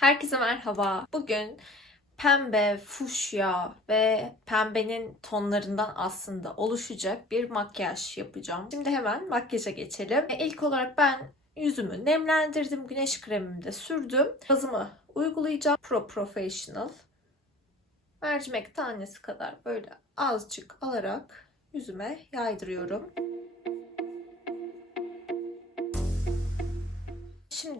Herkese merhaba. Bugün pembe, fuşya ve pembenin tonlarından aslında oluşacak bir makyaj yapacağım. Şimdi hemen makyaja geçelim. İlk olarak ben yüzümü nemlendirdim. Güneş kremimi de sürdüm. Bazımı uygulayacağım. Pro Professional. Mercimek tanesi kadar böyle azıcık alarak yüzüme yaydırıyorum.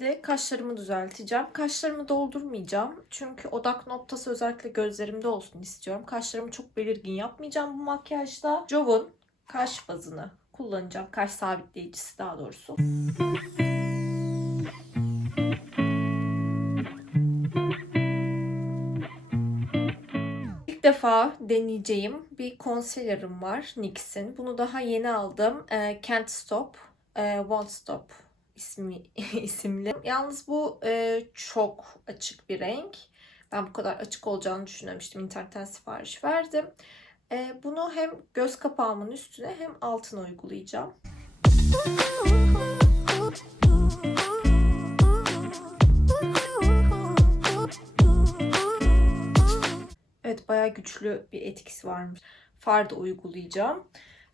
Şimdi kaşlarımı düzelteceğim. Kaşlarımı doldurmayacağım. Çünkü odak noktası özellikle gözlerimde olsun istiyorum. Kaşlarımı çok belirgin yapmayacağım bu makyajda. Jov'un kaş bazını kullanacağım. Kaş sabitleyicisi daha doğrusu. Defa deneyeceğim bir concealer'ım var NYX'in. Bunu daha yeni aldım. Ee, Can't Stop, e, Won't Stop ismi isimli. Yalnız bu e, çok açık bir renk. Ben bu kadar açık olacağını düşünmemiştim. İnternetten sipariş verdim. E, bunu hem göz kapağımın üstüne hem altına uygulayacağım. Evet bayağı güçlü bir etkisi varmış. Far da uygulayacağım.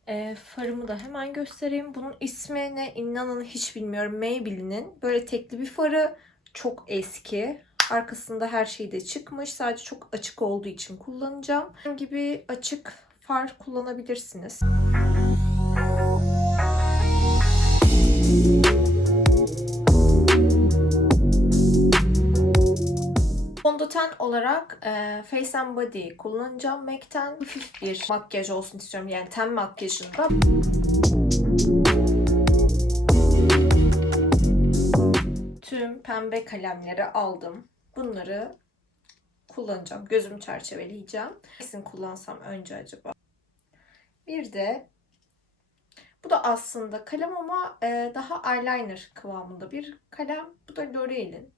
E, farımı da hemen göstereyim. Bunun ismi ne inanın hiç bilmiyorum. Maybelline'in böyle tekli bir farı. Çok eski. Arkasında her şey de çıkmış. Sadece çok açık olduğu için kullanacağım. Benim gibi açık far kullanabilirsiniz. Fondöten olarak e, Face and Body kullanacağım MAC'ten. Hafif bir makyaj olsun istiyorum. Yani ten makyajında. Tüm pembe kalemleri aldım. Bunları kullanacağım. Gözümü çerçeveleyeceğim. Hangisini kullansam önce acaba? Bir de bu da aslında kalem ama e, daha eyeliner kıvamında bir kalem. Bu da L'Oreal'in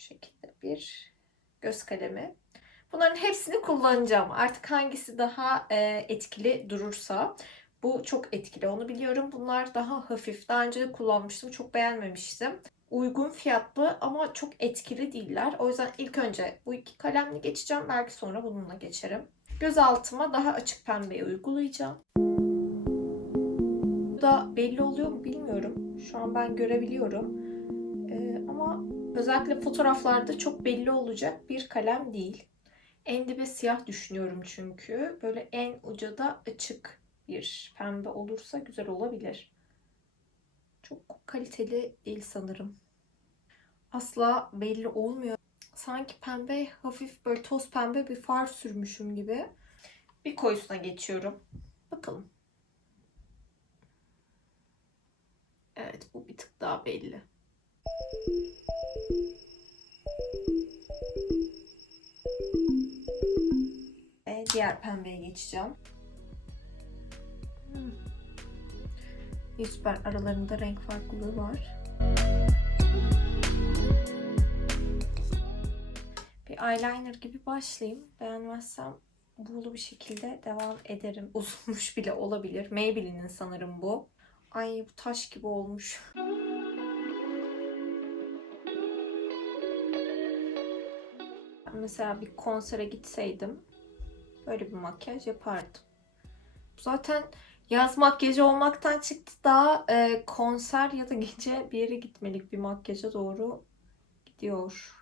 şekilde bir göz kalemi. Bunların hepsini kullanacağım. Artık hangisi daha e, etkili durursa. Bu çok etkili onu biliyorum. Bunlar daha hafif. Daha önce de kullanmıştım. Çok beğenmemiştim. Uygun fiyatlı ama çok etkili değiller. O yüzden ilk önce bu iki kalemle geçeceğim. Belki sonra bununla geçerim. Göz altıma daha açık pembeyi uygulayacağım. Bu da belli oluyor mu bilmiyorum. Şu an ben görebiliyorum. Özellikle fotoğraflarda çok belli olacak bir kalem değil. En dibe siyah düşünüyorum çünkü. Böyle en uca da açık bir pembe olursa güzel olabilir. Çok kaliteli değil sanırım. Asla belli olmuyor. Sanki pembe hafif böyle toz pembe bir far sürmüşüm gibi. Bir koyusuna geçiyorum. Bakalım. Evet bu bir tık daha belli. Ve diğer pembeye geçeceğim. Hmm. Aralarında renk farklılığı var. Bir eyeliner gibi başlayayım. Beğenmezsem buğulu bir şekilde devam ederim. Uzunmuş bile olabilir. Maybelline'in sanırım bu. Ay bu taş gibi olmuş. Mesela bir konsere gitseydim böyle bir makyaj yapardım. Zaten yaz makyajı olmaktan çıktı daha e, konser ya da gece bir yere gitmelik bir makyaja doğru gidiyor.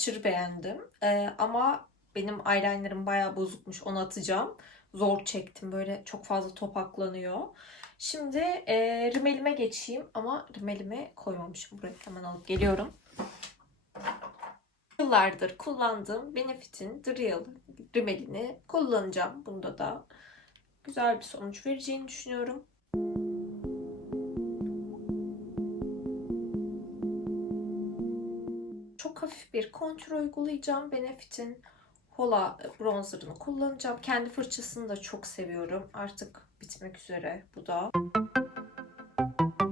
Aşırı beğendim. Ee, ama benim eyelinerım bayağı bozukmuş. Onu atacağım. Zor çektim. Böyle çok fazla topaklanıyor. Şimdi e, rimelime geçeyim. Ama rimelimi koymamışım buraya. Hemen alıp geliyorum. Yıllardır kullandığım Benefit'in Real rimelini kullanacağım. Bunda da güzel bir sonuç vereceğini düşünüyorum. Çok hafif bir kontür uygulayacağım. Benefit'in Hola bronzerını kullanacağım. Kendi fırçasını da çok seviyorum. Artık bitmek üzere bu da.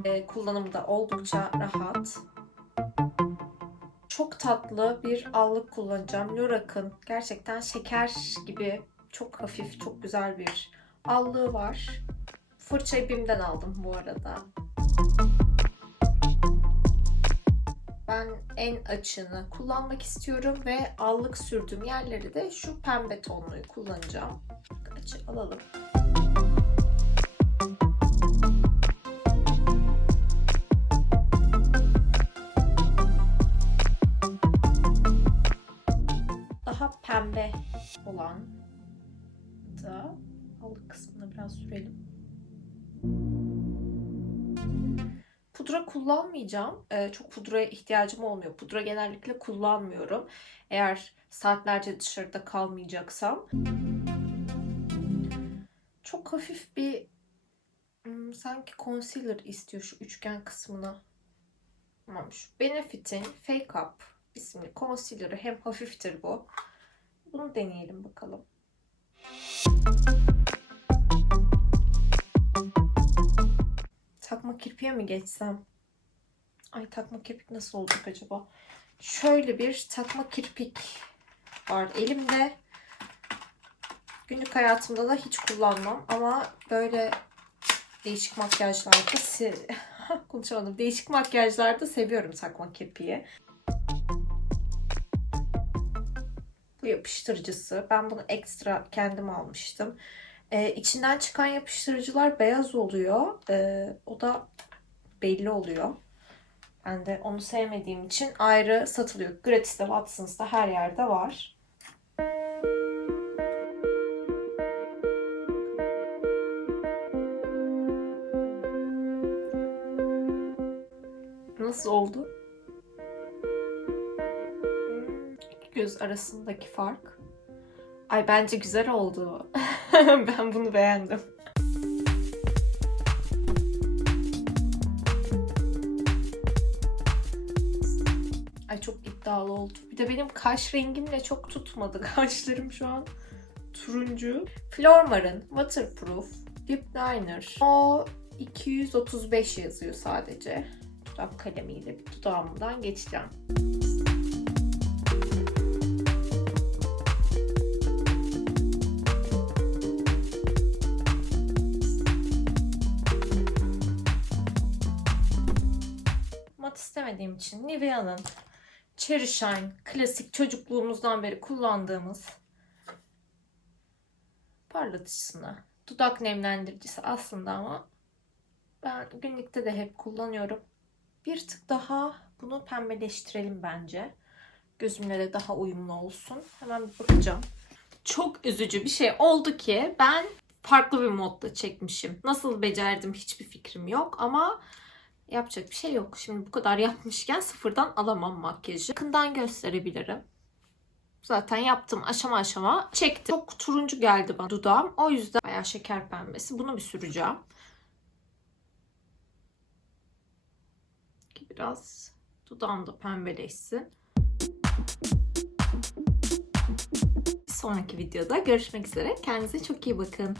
e, kullanımı da oldukça rahat. Çok tatlı bir allık kullanacağım. Lorak'ın gerçekten şeker gibi çok hafif, çok güzel bir allığı var. Fırçayı BİM'den aldım bu arada. Ben en açığını kullanmak istiyorum ve allık sürdüğüm yerleri de şu pembe tonluyu kullanacağım. Açı alalım. Pudra kullanmayacağım. Ee, çok pudraya ihtiyacım olmuyor. Pudra genellikle kullanmıyorum. Eğer saatlerce dışarıda kalmayacaksam. Çok hafif bir hmm, sanki concealer istiyor şu üçgen kısmına. Tamam şu Benefit'in Fake Up isimli concealer'ı hem hafiftir bu. Bunu deneyelim bakalım. Takma kirpiğe mi geçsem? Ay takma kirpik nasıl olacak acaba? Şöyle bir takma kirpik var elimde. Günlük hayatımda da hiç kullanmam ama böyle değişik makyajlarda konuşamadım. Değişik makyajlarda seviyorum takma kirpiği. Bu yapıştırıcısı. Ben bunu ekstra kendim almıştım. Ee, içinden çıkan yapıştırıcılar beyaz oluyor. Ee, o da belli oluyor. Ben de onu sevmediğim için ayrı satılıyor. Gratis'te, Watson's'ta her yerde var. Nasıl oldu? Göz arasındaki fark. Ay bence güzel oldu. ben bunu beğendim. Ay çok iddialı oldu. Bir de benim kaş rengimle çok tutmadı. Kaşlarım şu an turuncu. Flormar'ın Waterproof Lip Liner. O 235 yazıyor sadece. Dudak kalemiyle dudağımdan geçeceğim. İstemediğim için Nivea'nın Cherry Shine klasik çocukluğumuzdan beri kullandığımız parlatıcısını, dudak nemlendiricisi aslında ama ben günlükte de hep kullanıyorum. Bir tık daha bunu pembeleştirelim bence. Gözümle de daha uyumlu olsun. Hemen bir bakacağım. Çok üzücü bir şey oldu ki ben farklı bir modda çekmişim. Nasıl becerdim hiçbir fikrim yok ama Yapacak bir şey yok. Şimdi bu kadar yapmışken sıfırdan alamam makyajı. Yakından gösterebilirim. Zaten yaptım aşama aşama çektim. Çok turuncu geldi bana dudağım. O yüzden bayağı şeker pembesi. Bunu bir süreceğim. Ki biraz dudağım da pembeleşsin. Bir sonraki videoda görüşmek üzere. Kendinize çok iyi bakın.